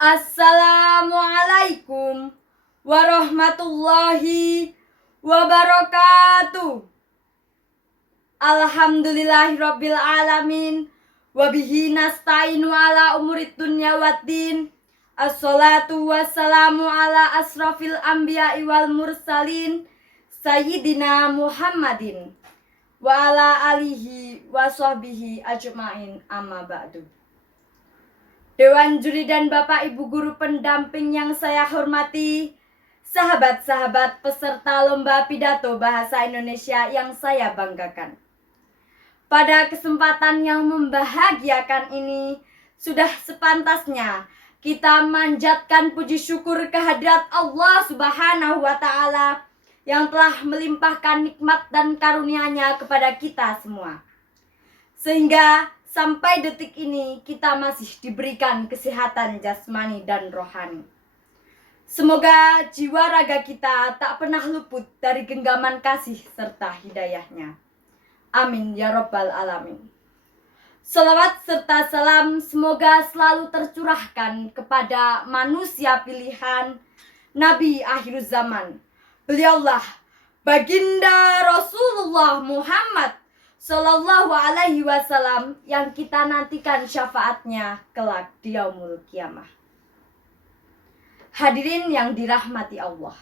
Assalamualaikum warahmatullahi wabarakatuh. Alhamdulillahirabbil alamin wa bihi nasta'inu ala umurid dunya waddin. Assalatu wassalamu ala asrafil anbiya'i wal mursalin sayyidina Muhammadin wa ala alihi wa sahbihi ajma'in, amma ba'du. Dewan juri dan Bapak Ibu guru pendamping yang saya hormati, sahabat-sahabat peserta lomba pidato bahasa Indonesia yang saya banggakan. Pada kesempatan yang membahagiakan ini, sudah sepantasnya kita manjatkan puji syukur kehadirat Allah Subhanahu wa Ta'ala yang telah melimpahkan nikmat dan karunia-Nya kepada kita semua. Sehingga sampai detik ini kita masih diberikan kesehatan jasmani dan rohani. Semoga jiwa raga kita tak pernah luput dari genggaman kasih serta hidayah-Nya. Amin ya rabbal alamin. Salawat serta salam semoga selalu tercurahkan kepada manusia pilihan Nabi akhir zaman. Beliaulah baginda Rasulullah Muhammad Sallallahu alaihi wasallam yang kita nantikan syafaatnya kelak di yaumul kiamah. Hadirin yang dirahmati Allah,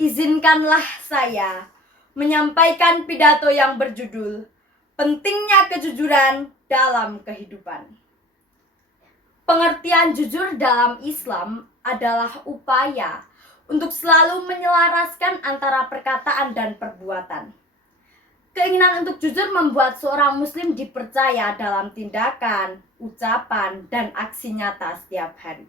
izinkanlah saya menyampaikan pidato yang berjudul Pentingnya Kejujuran dalam Kehidupan. Pengertian jujur dalam Islam adalah upaya untuk selalu menyelaraskan antara perkataan dan perbuatan. Keinginan untuk jujur membuat seorang muslim dipercaya dalam tindakan, ucapan, dan aksi nyata setiap hari.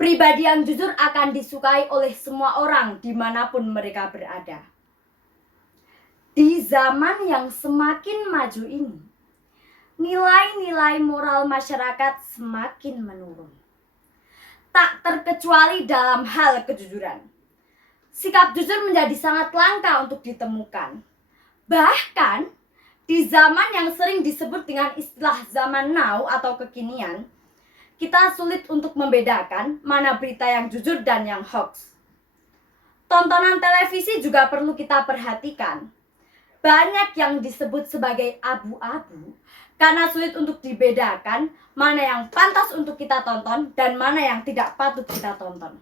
Pribadi yang jujur akan disukai oleh semua orang dimanapun mereka berada. Di zaman yang semakin maju ini, nilai-nilai moral masyarakat semakin menurun. Tak terkecuali dalam hal kejujuran. Sikap jujur menjadi sangat langka untuk ditemukan. Bahkan di zaman yang sering disebut dengan istilah zaman now atau kekinian, kita sulit untuk membedakan mana berita yang jujur dan yang hoax. Tontonan televisi juga perlu kita perhatikan. Banyak yang disebut sebagai abu-abu karena sulit untuk dibedakan mana yang pantas untuk kita tonton dan mana yang tidak patut kita tonton.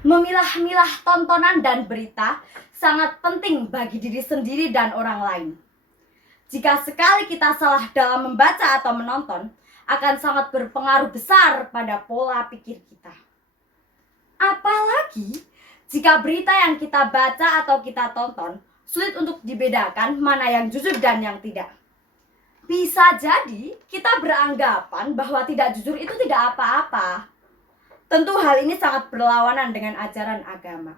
Memilah-milah tontonan dan berita sangat penting bagi diri sendiri dan orang lain. Jika sekali kita salah dalam membaca atau menonton, akan sangat berpengaruh besar pada pola pikir kita. Apalagi jika berita yang kita baca atau kita tonton sulit untuk dibedakan mana yang jujur dan yang tidak. Bisa jadi kita beranggapan bahwa tidak jujur itu tidak apa-apa. Tentu hal ini sangat berlawanan dengan ajaran agama.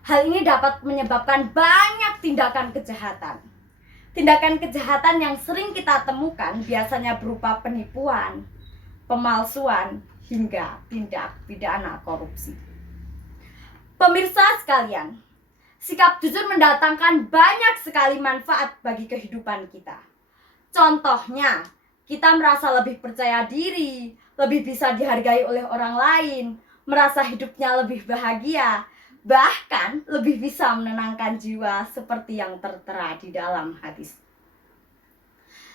Hal ini dapat menyebabkan banyak tindakan kejahatan. Tindakan kejahatan yang sering kita temukan biasanya berupa penipuan, pemalsuan, hingga tindak pidana korupsi. Pemirsa sekalian, sikap jujur mendatangkan banyak sekali manfaat bagi kehidupan kita. Contohnya, kita merasa lebih percaya diri, lebih bisa dihargai oleh orang lain, merasa hidupnya lebih bahagia, bahkan lebih bisa menenangkan jiwa seperti yang tertera di dalam hadis.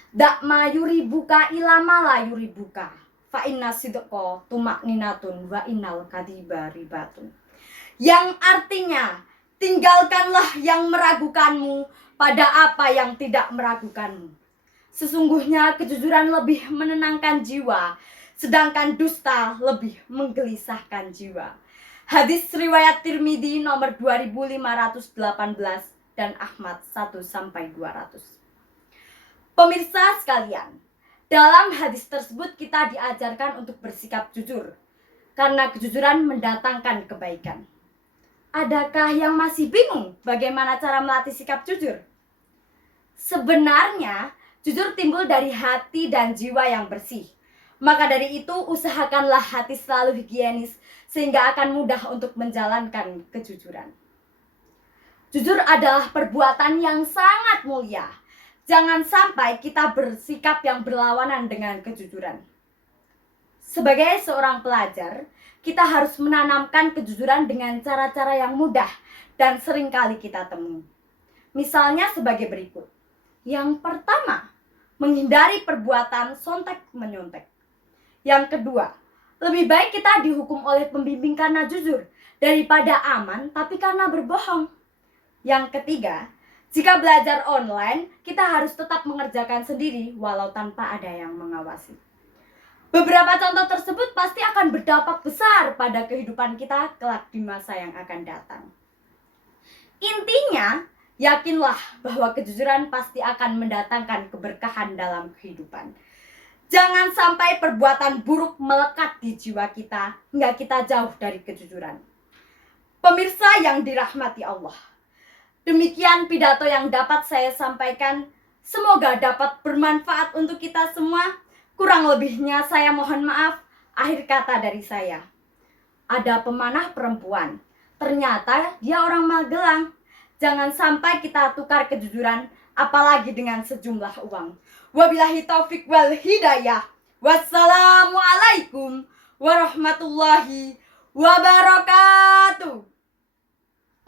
Dakma yuribuka ilama la yuribuka, fa inna sidqa tumakninatun wa innal kadiba ribatun. Yang artinya, tinggalkanlah yang meragukanmu pada apa yang tidak meragukanmu. Sesungguhnya kejujuran lebih menenangkan jiwa, sedangkan dusta lebih menggelisahkan jiwa. Hadis riwayat Tirmidzi nomor 2518 dan Ahmad 1-200. Pemirsa sekalian, dalam hadis tersebut kita diajarkan untuk bersikap jujur, karena kejujuran mendatangkan kebaikan. Adakah yang masih bingung bagaimana cara melatih sikap jujur? Sebenarnya, jujur timbul dari hati dan jiwa yang bersih. Maka dari itu, usahakanlah hati selalu higienis, sehingga akan mudah untuk menjalankan kejujuran. Jujur adalah perbuatan yang sangat mulia. Jangan sampai kita bersikap yang berlawanan dengan kejujuran. Sebagai seorang pelajar, kita harus menanamkan kejujuran dengan cara-cara yang mudah dan sering kali kita temui. Misalnya sebagai berikut. Yang pertama, menghindari perbuatan sontek-menyontek. Yang kedua, lebih baik kita dihukum oleh pembimbing karena jujur daripada aman tapi karena berbohong. Yang ketiga, jika belajar online, kita harus tetap mengerjakan sendiri walau tanpa ada yang mengawasi. Beberapa contoh tersebut pasti akan berdampak besar pada kehidupan kita kelak di masa yang akan datang. Intinya, yakinlah bahwa kejujuran pasti akan mendatangkan keberkahan dalam kehidupan. Jangan sampai perbuatan buruk melekat di jiwa kita hingga kita jauh dari kejujuran. Pemirsa yang dirahmati Allah, demikian pidato yang dapat saya sampaikan. Semoga dapat bermanfaat untuk kita semua. Kurang lebihnya saya mohon maaf. Akhir kata dari saya. Ada pemanah perempuan. Ternyata dia orang Magelang. Jangan sampai kita tukar kejujuran, apalagi dengan sejumlah uang. Wabillahi taufik wal hidayah. Wassalamualaikum warahmatullahi wabarakatuh.